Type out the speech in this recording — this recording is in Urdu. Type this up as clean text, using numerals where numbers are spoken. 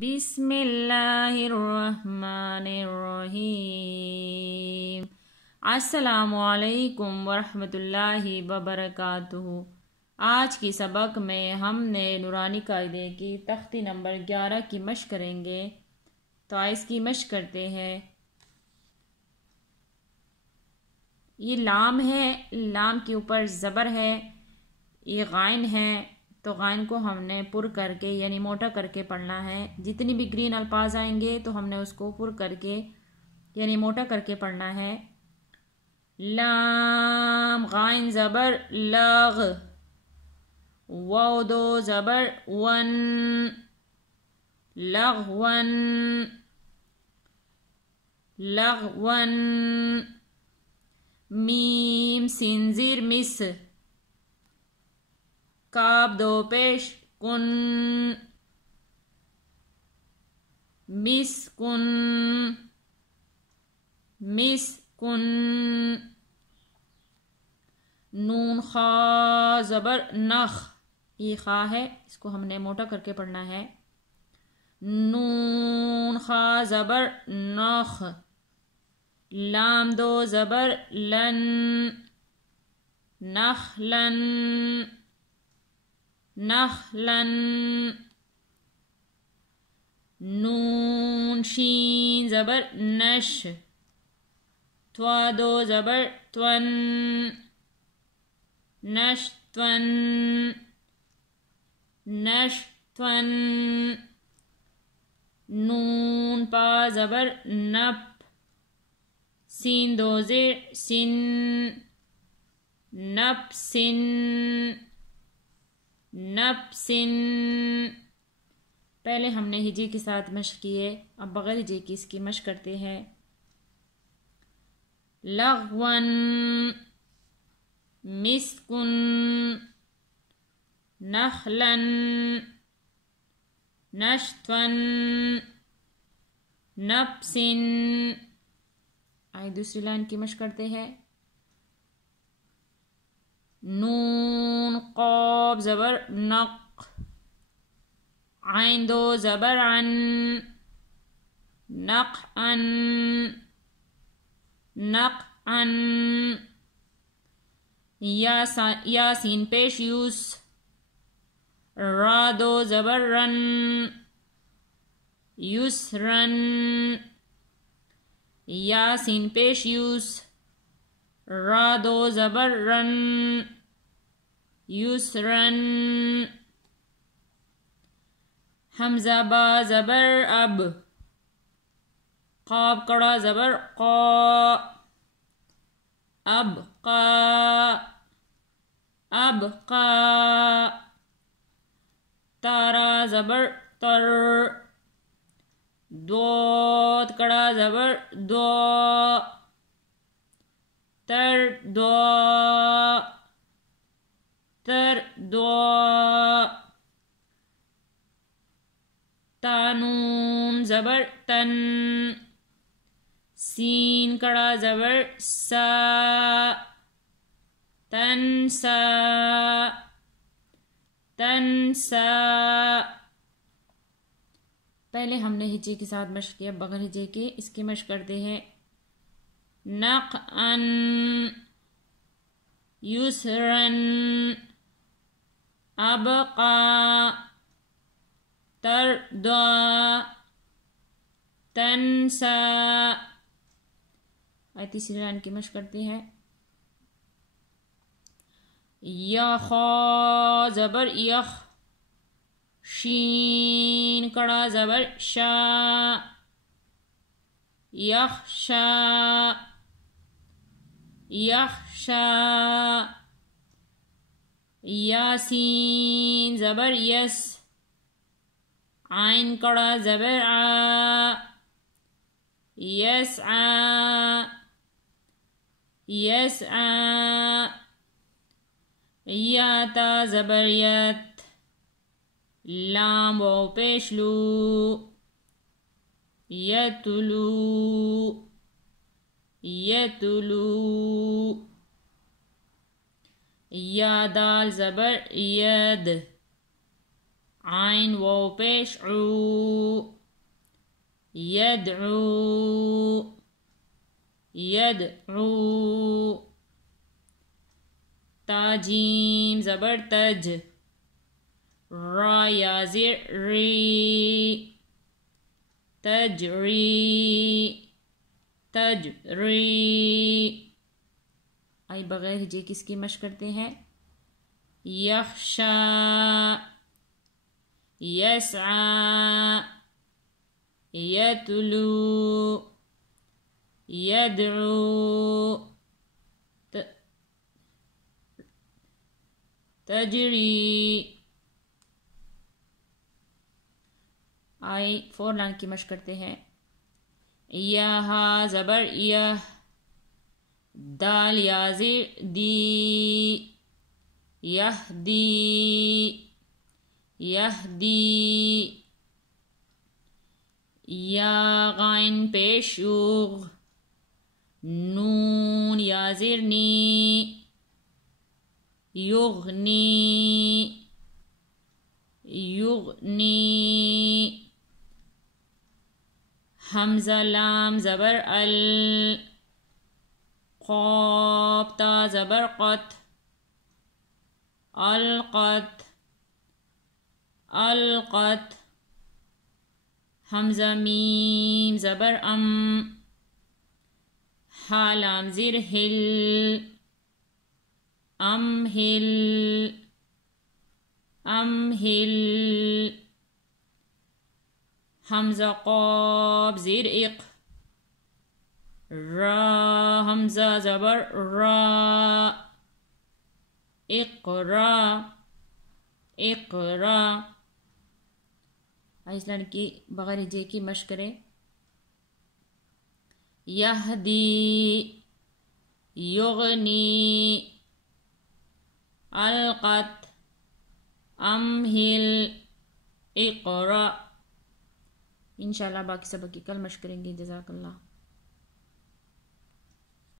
بسم اللہ الرحمن الرحیم۔ السلام علیکم ورحمۃ اللہ وبرکاتہ۔ آج کی سبق میں ہم نے نورانی قاعدے کی تختی نمبر 11 کی مشق کریں گے، تو اس کی مشق کرتے ہیں۔ یہ لام ہے، لام کے اوپر زبر ہے، یہ غائن ہے، تو غائن کو ہم نے پر کر کے یعنی موٹا کر کے پڑھنا ہے۔ جتنی بھی گرین الفاظ آئیں گے تو ہم نے اس کو پر کر کے یعنی موٹا کر کے پڑھنا ہے۔ لام غائن زبر لغ، واو دو زبر ون لغون لغون، میم سین زیر مس، کاف دو پیش کن مس کن مس کن، نون خا زبر نخ، یہ خا ہے، اس کو ہم نے موٹا کر کے پڑھنا ہے۔ نون خا زبر نخ، لام دو زبر لن نخلن نخلن، نون شین زبر نش، توا دو زبر تون نشتون نشتون، نون پا زبر نپ، سین دو زیر سن نپ سن نپ سن۔ پہلے ہم نے ہجے کے ساتھ مشق کیے، اب بغیر ہجے کی اس کی مشق کرتے ہیں۔ لغون مسکن نخلن نشتون نپسن۔ آئے دوسری لائن کی مشق کرتے ہیں۔ نون قاف زبر نق، عین دو زبر عن نقعن نقعن، یا سین پیش یوس، را دو زبر رن یسرن، یا سین پیش یوس، را دو زبر رن یسرن، حمزہ با زبر اب، قاف کڑا زبر قا، اب قا اب قا، تارا زبر تر، دوت کڑا زبر دو، تر دو تر دو، تانون زبر تن، سین کڑا زبر سا، تنسا تنسا۔ پہلے ہم نے ہجے کے ساتھ مشق کیا، بغیر ہجے کے اس کی مشق کرتے ہیں۔ نقعن یسرن ابقا تردا تنسا۔ تیسری لائن کی مشق کرتے ہیں۔ یا خا زبر یخ، شین کڑا زبر شا، یخشا یخشا، یاسین زبر یس، عین کڑا زبر آ، یسعا یسعا، یا تا زبر یت، لام واو پیش لو، یتلو یتلو، یا دال زبر ید، عین واو پیش عو، یدعو، یدعو، تا جیم زبر تج، را یا زیر ری، تجری، تجری۔ آئی بغیر ہجے کس کی مشق کرتے ہیں؟ یخشا، یسعی، یتلو، یدعو، تجری۔ آئی 4 لائن کی مشق کرتے ہیں۔ یہا زبر یہ، دال یا زیر دی، یہدی، یہدی، یا غائن پیش یوغ، نون یا زیر نی، یغنی، یغنی، حمزہ لام زبر ال، قاف تا زبر قط، القت، القت، حمزہ میم زبر ام، ہا لام زیر ہل، امہل، امہل، حمزہ قاف زیر اق، را حمزہ زبر را، اقرا، اقرا۔ اس لڑکی بغیر جے کی مشق کرے۔ یہدی، یغنی، القت، امہل، اقرا۔ انشاءاللہ باقی سبق کی کل مشق کریں گے۔ جزاک اللہ۔